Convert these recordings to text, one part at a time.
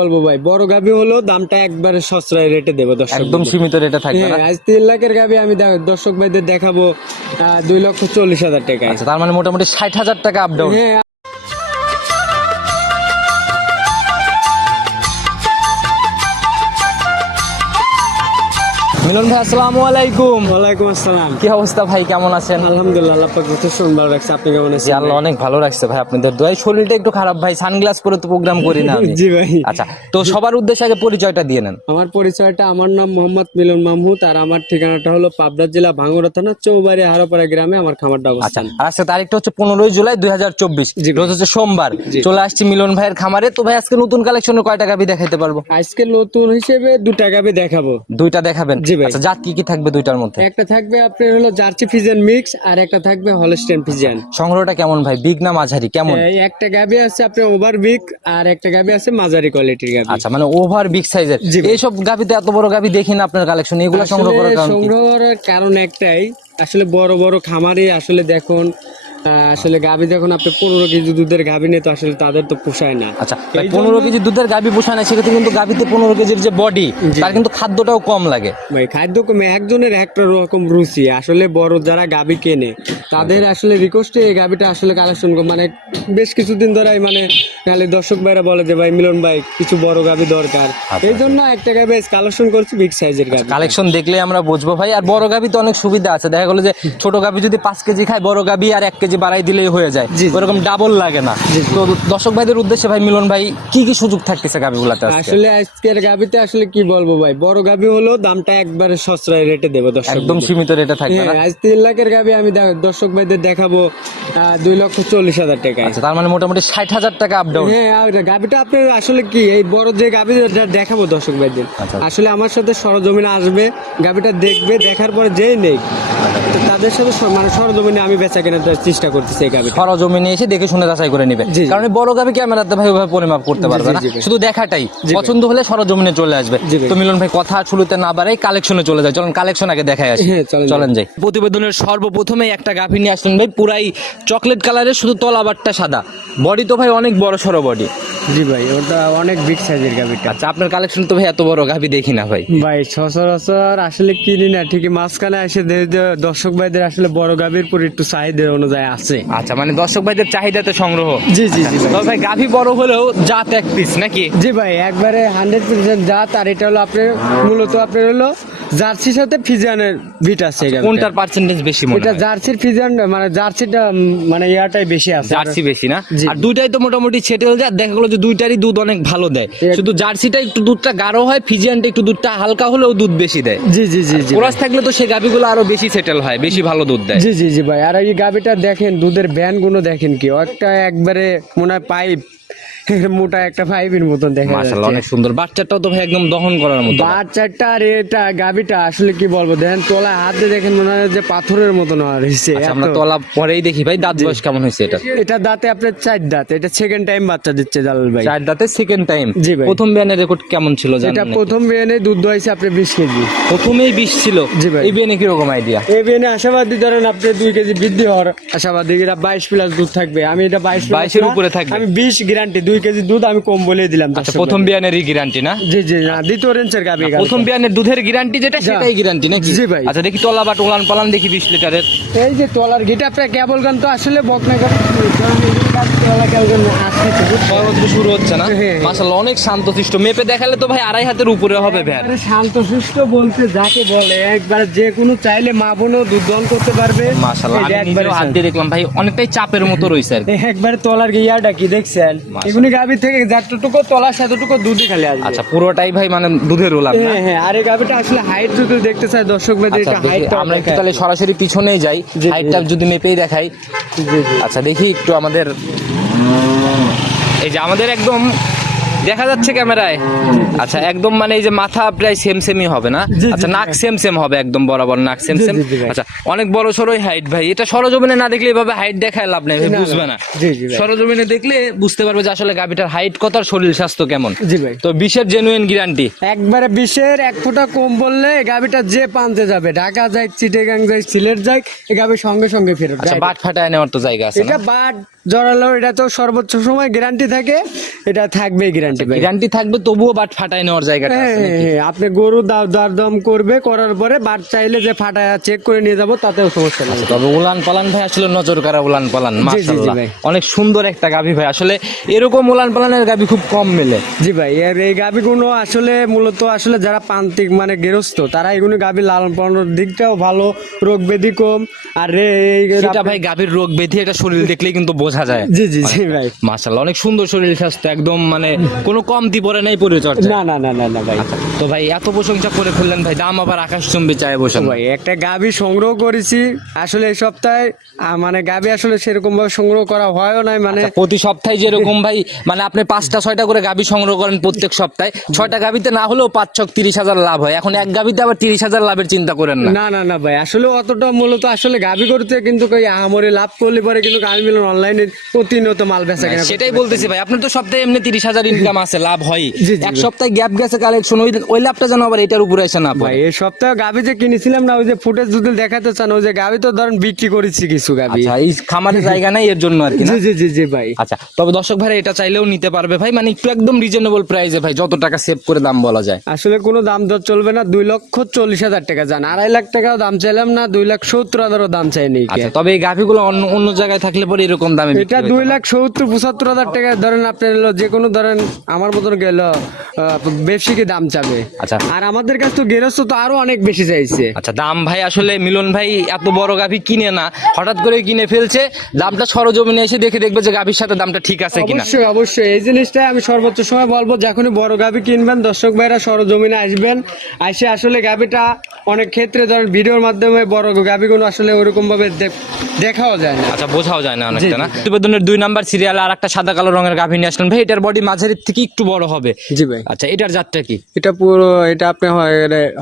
বলব ভাই বড় গাবি হলো দামটা একবারে সস্তায় রেটে দেবো দর্শক একদম সীমিত রেটে থাকবে না? হ্যাঁ আজ তিন লাখের গাবি আমি দর্শক ভাইদের দেখাবো আহ, দুই লক্ষ চল্লিশ হাজার টাকা আচ্ছা তার মানে মোটামুটি ষাট হাজার টাকা আপডাউন হ্যাঁ মিলন ভাই আসসালামু আলাইকুম। ওয়ালাইকুম আসসালাম। কি অবস্থা ভাই কেমন আছেন? আলহামদুলিল্লাহ আল্লাহ পাক যথেষ্ট ভালো রাখছে। আপনি কেমন আছেন আল্লাহ অনেক ভালো রাখছে ভাই আপনাদের দোয়াই শরীরটা একটু খারাপ ভাই সানগ্লাস পরে তো প্রোগ্রাম করি না জি ভাই। আচ্ছা তো সবার উদ্দেশ্যে আগে পরিচয়টা দিয়ে নেন। আমার পরিচয়টা আমার নাম মোহাম্মদ মিলন মাহমুদ আর আমার ঠিকানাটা হলো পাবনা জেলা ভাঙ্গুড়া থানা চৌবাড়ি হারোপাড়া গ্রামে আমার খামারটা আচ্ছা অবস্থান আর আজকে তারিখটা হচ্ছে পনেরোই জুলাই দুই হাজার চব্বিশ। রোজ হচ্ছে সোমবার। চলে আসছি মিলন ভাইয়ের খামারে। তো ভাই আজকে নতুন কালেকশনের কয়টা গাভি দেখাইতে পারব? আজকে নতুন হিসেবে দুটা গাবি দেখাবো। দুইটা দেখাবেন? জি ভাই। আচ্ছা জাত কি কি থাকবে দুইটার মধ্যে? একটা থাকবে আপনার হলো জার্সি ফিজিয়ান মিক্স আর একটা থাকবে হলস্টেন ফিজিয়ান। সংগ্রহটা কেমন ভাই? বিগ না মাঝারি? কেমন? একটা গাবি আছে আপনার ওভার বিগ আর একটা গাবি আছে মাঝারি কোয়ালিটির গাবি। আচ্ছা মানে ওভার বিগ সাইজের। এইসব গাভিতে এত বড় গাভি দেখি না আপনার কালেকশন এগুলো সংগ্রহ করার কারণ কি? সংগ্রহ করার কারণ একটাই আসলে বড় বড় খামারে আসলে দেখুন আসলে গাবি যখন আপনি পনেরো কেজি দুধের গাবি নিয়ে তো আসলে তাদের তো পোষায় না। আচ্ছা পনেরো কেজি দুধের গাভি পোষায় না সেক্ষেত্রে কিন্তু গাভিতে পনেরো কেজির যে বডি তার কিন্তু খাদ্যটাও কম লাগে। ভাই খাদ্য কমে একজনের একটা রকম রুচি। আসলে বড় যারা গাবি কেনে তাদের আসলে রিকোয়েস্টে এই গাবিটা আসলে কালেকশন মানে বেশ কিছুদিন ধরে মানে খালি দর্শক ভাইরা বলে যে ভাই মিলন ভাই কিছু বড় গাবি দরকার। এই জন্য একটা গাবি কালেকশন করছি বিগ সাইজের গাবি কালেকশন দেখলে আমরা বুঝব ভাই। আর বড় গাভি তো অনেক সুবিধা আছে। দেখা গেলো যে ছোট গাভি যদি পাঁচ কেজি খায় বড় গাভি আর এক কেজি বাড়াই দিলেই হয়ে যায়। ওরকম ডাবল লাগে না। তো দর্শক ভাইদের উদ্দেশ্যে ভাই মিলন ভাই কি কি সুযোগ থাকতেছে গাভিগুলাতে? আসলে আজকের গাবিতে আসলে কি বলব ভাই বড় গাবি হলো দামটা একবারে সস্তায় রেটে দেবো দর্শক একদম সীমিত রেটে থাকবে না? হ্যাঁ আজ তিন লাখের গাবি আমি দর্শক ভাইদের দেখাবো দুই লক্ষ চল্লিশ হাজার টাকা আচ্ছা তার মানে মোটামুটি ষাট হাজার টাকা আপ ডাউন হ্যাঁ গাবিটা আপনার আসলে কি এই বড় যে গাবি দেখাবো দর্শক ভাইদের। আচ্ছা। আসলে আমার সাথে সরজমিনে আসবে গাবিটা দেখবে দেখার পরে যেই নেই তাদের সাথে মানে সরজমিনে আমি বেচা কেনার চেষ্টা করতেছি এই গাবিটা সরজমিনে এসে দেখে শুনে যাচাই করে নিবে। কারণ বড় গাভি ক্যামেরাতে ভাই ওইভাবে পরিমাপ করতে পারবে না। শুধু দেখাটাই। পছন্দ হলে সরজমিনে চলে আসবে। তো মিলন ভাই কথা শুরুতে না বাড়াই কালেকশনে চলে যায় চলুন কালেকশন আগে দেখাই আসি। হ্যাঁ, চলেন যাই। প্রতিবেদনের সর্বপ্রথমে একটা গাভি নিয়ে আসলেন ভাই। পুরাই চকলেট কালারের শুধু তলাবারটা সাদা। বডি তো ভাই অনেক বড় সড়ো বডি। জি ভাই ওটা অনেক বিগ সাইজের গাবিটা আচ্ছা আপনার কালেকশন তো ভাই এত বড় গাভি দেখি না ভাই। ভাই সচরাচর আসলে কিনি না। ঠিকই মাঝখানে এসে দর্শক ভাইদের আসলে বড় গাভীর পর একটু চাহিদা অনুযায়ী আছে। আচ্ছা মানে দর্শক ভাইদের চাহিদা তো সংগ্রহ। জি জি জি ভাই। তবে ভাই গাভি বড় হলেও জাত এক পিস নাকি? জি ভাই একবারে হান্ড্রেড পার্সেন্ট জাত আর এটা হলো আপনার মূলত আপনার হলো জার্সির সাথে ফিজিয়ানের বিট আছে কোনটার পার্সেন্টেজ বেশি মনে এটা হয়? জার্সির ফিজিয়ান মানে জার্সিটা মানে ইয়াটাই বেশি আছে। জার্সি বেশি না। আর দুইটাই তো মোটামুটি ছেটেল যায়। দেখা গেলো যে দুইটারই দুধ অনেক ভালো দেয়। শুধু জার্সিটা একটু দুধটা গাঢ় হয় ফিজিয়ানটা একটু দুধটা হালকা হলেও দুধ বেশি দেয়। জি জি জি জি কোরাস থাকলে তো সেই গাভিগুলো আরও বেশি সেটেল হয় বেশি ভালো দুধ দেয়। জি জি জি ভাই। আর এই গাবিটা দেখেন দুধের ব্যানগুলো দেখেন কি? একটা একবারে মনে হয় পাইপ মোটা একটা মতন দেখা মাশাআল্লাহ অনেক সুন্দর। বাচ্চাটাও তো ভাই একদম দহন করার মতো। বাচ্চাটা আর এটা গাবিটা আসলে কি বলব? দেখেন তোলা হাত দেখেন মনে হয় যে পাথরের মতন রয়েছে আচ্ছা, আমরা তলা পরেই দেখি ভাই দাঁত বয়স কেমন এটা? এটা দাঁতে আপনার চার দাঁত এটা সেকেন্ড টাইম বাচ্চা দিচ্ছে জালাল ভাই। চার দাঁতে সেকেন্ড টাইম জি ভাই। প্রথম বিয়ানের রেকর্ড কেমন ছিল জানেন এটা প্রথম বিয়ানে দুধ দোয়াইছে আপনার বিশ কেজি। প্রথমেই বিশ ছিল? জি ভাই। এই বিয়ানে কীরকম আইডিয়া এই বিয়ানে আশাবাদী ধরেন আপনি দুই কেজি বৃদ্ধি হওয়ার আশাবাদী এটা বাইশ প্লাস দুধ থাকবে। আমি এটা বাইশ 22 এর উপরে থাকবে। আমি বিশ গ্যারান্টি দুই কেজি দুধ আমি কম বলে দিলাম আচ্ছা প্রথম ভাই। বিয়ানেরই গ্যারান্টি না জি জি না দ্বিতীয় রেঞ্জের গাবি। প্রথম বিয়ানের দুধের গ্যারান্টি যেটা সেটাই গ্যারান্টি নাকি জি ভাই। আচ্ছা দেখি তলা বা টোলান পালান দেখি বিশ লিটারের এই যে তলার ঘিটা আপনার কেবল গান তো আসলে বকনা গান শুরু হচ্ছে না হ্যাঁ। মাসাল্লাহ অনেক শান্তশিষ্ট মেপে দেখালে তো ভাই আড়াই হাতের উপরে হবে আরে শান্তশিষ্ট বলতে যাকে বলে একবার যে কোনো চাইলে মা বোনও দুধ দহন করতে পারবে মাসাল্লাহ নিজেও হাত দিয়ে দেখলাম ভাই অনেকটাই চাপের মতো রয়েছে আর। একবারে তলার ইয়াটা কি দেখছেন। এগুলি গাভি থেকে যতটুকু তোলা সেতটুকু দুধই খালি আসবে। আচ্ছা পুরোটাই ভাই মানে দুধের রোলার হ্যাঁ হ্যাঁ আর এই গাভিটা আসলে হাইট যদি দেখতে চাই দর্শক ভাই আচ্ছা এটা হাইট আমরা একটু তাহলে সরাসরি পিছনেই যাই। হাইটটা যদি মেপেই দেখাই। জি জি। আচ্ছা দেখি একটু আমাদের এই যে আমাদের একদম দেখা যাচ্ছে ক্যামেরায়। আচ্ছা একদম মানে এই যে মাথা প্রায় সেম সেমই হবে না? আচ্ছা নাক সেম সেম হবে একদম বরাবর নাক সেম সেম আচ্ছা অনেক বড় সড়োই হাইট ভাই। এটা সরজমিনে না দেখলে এভাবে হাইট দেখায় লাভ নেই ভাই। বুঝবে না। জি, জি, সরজমিনে দেখলে বুঝতে পারবে যে আসলে গাভিটার হাইট কত আর শরীর স্বাস্থ্য কেমন। জি ভাই। তো বিশের জেনুইন গ্যারান্টি একবারে বিশের এক ফোঁটা কম বললে গাভিটা যে পানতে যাবে ঢাকা যায় চিটেগাং যায় সিলেট যায় এই গাভি সঙ্গে সঙ্গে ফেরত আচ্ছা বাট ফাটায় নেওয়ার তো জায়গা আছে এটা বাট জড়ালো এটা তো সর্বোচ্চ সময় গ্যারান্টি থাকে এটা থাকবে গ্যারান্টি গ্যারান্টি ভাই গ্যারান্টি থাকবে তবুও বাট ফাটায় নেওয়ার জায়গাটা হ্যাঁ আছে আপনি গরু দার দরদম করবে করার পরে বাট চাইলে যে ফাটা চেক করে নিয়ে যাব তাতেও সমস্যা নেই। তবে উলান পালান ভাই আসলে নজর করা উলান পালান মাশাআল্লাহ। অনেক সুন্দর একটা গাভী ভাই। আসলে এরকম উলান পালানের গাভী খুব কম মেলে। জি ভাই এর এই গাভিগুলো আসলে মূলত আসলে যারা প্রান্তিক মানে গেরস্ত তারা এগুলো গাভি লালন পালনের দিকটাও ভালো রোগ ব্যাধি কম আর রে ভাই গাভীর রোগ ব্যাধি এটা শরীর দেখলেই কিন্তু বোঝা যায়। জি জি জি ভাই। মাশাআল্লাহ অনেক সুন্দর শরীর স্বাস্থ্য একদম মানে কোনো কমতি পড়ে নাই পরিচর্যা না না না না না ভাই। তো ভাই এত প্রশংসা করে ফেললেন ভাই দাম আবার আকাশ চুম্বি চায় বসেন ভাই একটা গাভি সংগ্রহ করেছি আসলে এই সপ্তাহে মানে গাভি আসলে সেরকম ভাবে সংগ্রহ করা হয়ও নাই মানে আচ্ছা, প্রতি সপ্তাহে যেরকম ভাই মানে আপনি পাঁচটা ছয়টা করে গাভী সংগ্রহ করেন প্রত্যেক সপ্তাহে ছয়টা গাভীতে না হলেও পাঁচ ছক তিরিশ হাজার লাভ হয়। এখন এক গাভীতে আবার তিরিশ হাজার লাভের চিন্তা করেন না। না না ভাই আসলে অতটা মূলত আসলে গাভি করতে কিন্তু কই আহামরি লাভ করলে পরে কিন্তু গাভি মিলন অনলাইনে প্রতিনিয়ত মাল বেচা কেনা সেটাই বলতেছি ভাই আপনার তো সপ্তাহে এমনি তিরিশ হাজার ইনকাম আছে লাভ হয়। এক। সপ্তাহে গ্যাপ গেছে কালেকশন ওই ওই লাভটা যেন আবার এটার উপরে এসে না ভাই এই সপ্তাহে গাভি যে কিনেছিলাম না ওই যে ফুটেজ যদি দেখাতে চান ওই যে গাভি তো ধরেন বিক্রি করেছি কিছু গাভি। আচ্ছা এই খামারের জায়গা নাই এর জন্য আর কি না? জি জি জি জি ভাই। আচ্ছা তবে দর্শক ভাই এটা চাইলেও নিতে পারবে ভাই। মানে একটু একদম রিজনেবল প্রাইসে ভাই যত টাকা সেভ করে দাম বলা যায়। আসলে কোনো দাম দর চলবে না দুই লক্ষ চল্লিশ হাজার টাকা যান। আড়াই লাখ টাকাও দাম চাইলাম না দুই লাখ সত্তর হাজারও দাম চাইনি। আচ্ছা তবে এই গাভিগুলো অন্য অন্য জায়গায় থাকলে পরে এরকম দামে বিক্রি এটা দুই। লাখ সত্তর পঁচাত্তর হাজার টাকা ধরেন আপনার যে কোনো ধরেন আমার মতন গেল বেশি কি দাম চাবে। আচ্ছা। আর আমাদের কাছে তো গেরস্ত তো আরও অনেক বেশি চাইছে। আচ্ছা দাম ভাই আসলে মিলন ভাই এত বড় গাভি কিনে না। হঠাৎ করে কিনে ফেলছে দামটা সরজমিনে এসে দেখে দেখবে যে গাভির সাথে দামটা ঠিক আছে কিনা। অবশ্যই অবশ্যই। এই জিনিসটা আমি সর্বোচ্চ সময় বলব যখনই বড় গাভি কিনবেন দর্শক ভাইরা সরজমিনে আসবেন আসে আসলে গাভিটা অনেক ক্ষেত্রে ধরেন ভিডিওর মাধ্যমে বড় গাভিগুলো আসলে ওরকম ভাবে দেখ- দেখাও যায় না। আচ্ছা বোঝাও যায় না অনেকটা না? দুই নাম্বার সিরিয়াল আর একটা সাদা কালো রঙের গাভি নিয়ে আসলেন। ভাই এটার বডি মাঝারির থেকে একটু বড় হবে। জি ভাই। আচ্ছা এটার জাতটা কি? এটা পুরো এটা আপনি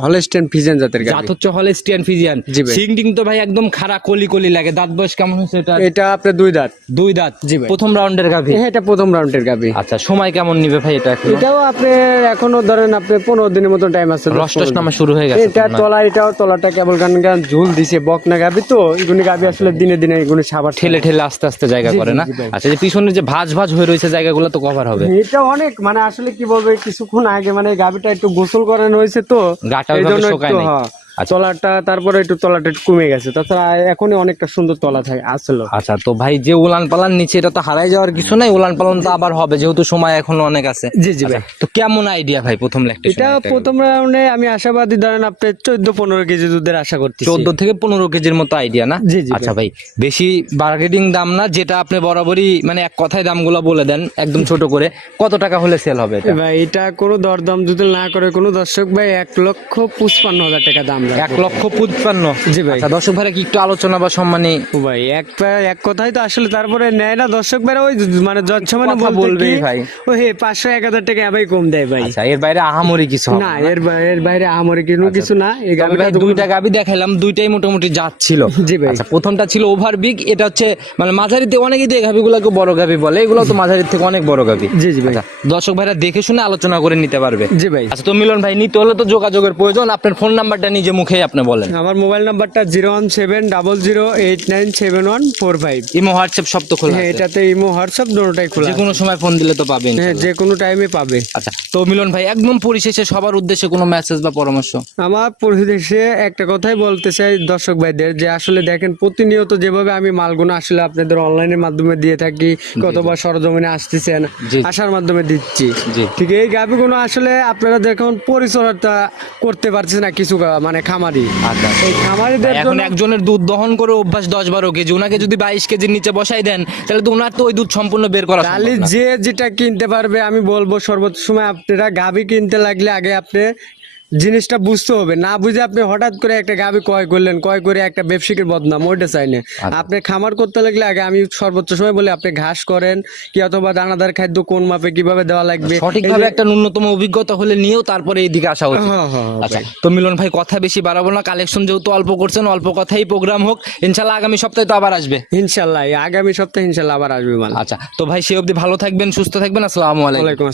হলস্টেন ফিজেন জাতের জাত হচ্ছে হলেস্টিয়ান ফিজিয়ান সিং টিং তো ভাই একদম খাড়া কলি কলি লাগে। দাঁত বয়স কেমন হয়েছে এটা? এটা আপনার দুই দাঁত। দুই দাঁত। জি ভাই। প্রথম রাউন্ডের গাভি? হ্যাঁ এটা প্রথম রাউন্ডের গাভি। আচ্ছা সময় কেমন নিবে ভাই এটা এখন? এটাও আপনি এখনও ধরেন আপনি পনেরো দিনের মতো টাইম আছে। রস্টস নামা শুরু হয়ে গেছে এটা তলা এটাও তলাটা কেবল গান গান ঝুল দিছে বকনা গাবি তো এগুলি গাবি আসলে দিনে দিনে এগুলি সাবার ঠেলে ঠেলে আস্তে আস্তে জায়গা করে না? আচ্ছা যে পিছনে যে ভাঁজ ভাঁজ হয়ে রয়েছে জায়গাগুলো তো কভার হবে। এটা অনেক মানে আসলে কি বলব কিছুক্ষণ আগে মানে গাভীটা একটু গোসল করানো হয়েছে তো গাটা শোকায় আচ্ছা। তলাটা তারপরে একটু তলাটা একটু কমে গেছে। তাছাড়া এখনই অনেকটা সুন্দর তলা থাকে আসলো। আচ্ছা তো ভাই যে উলান পালান নিচে এটা তো হারাই যাওয়ার কিছু নাই? উলান পালান তো আবার হবে যেহেতু সময় এখনও অনেক আছে। জি জি ভাই। তো কেমন আইডিয়া ভাই প্রথম ল্যাকটেশন এটা প্রথম রাউন্ডে আমি আশাবাদী ধরেন আপনি চোদ্দ পনেরো কেজি দুধের আশা করতেছি। চোদ্দ থেকে পনেরো কেজির মতো আইডিয়া না? জি, জি, আচ্ছা ভাই। বেশি বার্গেটিং দাম না যেটা আপনি বরাবরই মানে এক কথায় দামগুলো বলে দেন একদম ছোট করে। কত টাকা হলে সেল হবে ভাই এটা কোনো দরদাম যদি না করে কোনো দর্শক ভাই এক লক্ষ পঁচপান্ন হাজার টাকা দাম। এক লক্ষ জি ভাই। আচ্ছা দর্শক ভাইরা কি একটু আলোচনা বা সম্মানী ও ভাই এক এক কথাই তো আসলে তারপরে নেয় না। দর্শক ভাইরা ওই মানে যৎসমানে বলবেই কি ভাই। ও হে পাঁচশো এক হাজার টাকা ভাই কম দেয় ভাই। আচ্ছা এর বাইরে আহামরি কিছু না এর এর বাইরে আমার কোনো কিছু না। এই ভাই দুইটা গাবি দেখাইলাম দুইটাই মোটামুটি জাত ছিল। জি ভাই। আচ্ছা প্রথমটা ছিল ওভার বিগ এটা হচ্ছে মানে মাঝারিতে অনেকেই তো গাবিগুলোকে বড় গাবি বলে এগুলো তো মাঝারির থেকে অনেক বড় গাবি। জি জি ভাই। আচ্ছা দর্শক ভাইরা দেখে শুনে আলোচনা করে নিতে পারবে। জি ভাই। আচ্ছা তো মিলন ভাই নিতে হলে তো যোগাযোগের প্রয়োজন। আপনার ফোন নাম্বারটা নিজে মুখেই আপনি বলেন। আমার মোবাইল নাম্বারটা zero one seven double zero eight nine seven one four five. Imo WhatsApp সব তো খোলা হ্যাঁ এটাতে ইমো হোয়াটসঅ্যাপ দুটোটাই খোলা যে কোনো সময় ফোন দিলে তো পাবেন। হ্যাঁ যে কোনো টাইমে পাবে। আচ্ছা তো মিলন ভাই একদম পরিশেষে সবার উদ্দেশ্যে কোনো মেসেজ বা পরামর্শ? আমার পরিদেশে একটা কথাই বলতে চাই দর্শক ভাইদের যে আসলে দেখেন প্রতিনিয়ত যেভাবে আমি মালগুলো আসলে আপনাদের অনলাইনের মাধ্যমে দিয়ে থাকি কতবার সরজমিনে আসতেছেন। আসার মাধ্যমে দিচ্ছি। ঠিক এই গাভিগুলো আসলে আপনারা দেখুন পরিচর্যা করতে পারছে না কিছু মানে খামারি। আচ্ছা। এই খামারিদের এখন একজনের দুধ দহন করে অভ্যাস দশ বারো কেজি ওনাকে যদি বাইশ কেজির নিচে বসাই দেন তাহলে তো ওনার তো ওই দুধ সম্পূর্ণ বের করা তাহলে যে যেটা কিনতে পারবে আমি বলব সর্বোচ্চ সময় আপনারা গাভি কিনতে লাগলে আগে আপনি জিনিসটা বুঝতে হবে। না বুঝে আপনি হঠাৎ করে একটা গাভি ক্রয় করলেন ক্রয় করে একটা ব্যবসায়িকের বদনাম ওইটা চাই না। আচ্ছা। আপনি খামার করতে লাগলে আগে আমি সর্বোচ্চ সময় বলে আপনি ঘাস করেন কি অথবা দানাদার খাদ্য কোন মাপে কীভাবে দেওয়া লাগবে? সঠিকভাবে একটা ন্যূনতম অভিজ্ঞতা হলে নিয়েও তারপরে এইদিকে আসা উচিত। হ্যাঁ, হ্যাঁ, হ্যাঁ, আচ্ছা তো মিলন ভাই কথা বেশি বাড়াবো না। কালেকশন যেহেতু অল্প করছেন অল্প কথাই প্রোগ্রাম হোক। ইনশাল্লাহ আগামী সপ্তাহে তো আবার আসবে। ইনশাল্লাহ এই আগামী সপ্তাহে ইনশাল্লাহ আবার আসবে আচ্ছা তো ভাই সে অবধি ভালো থাকবেন সুস্থ থাকবেন। আসসালামু আলাইকুম।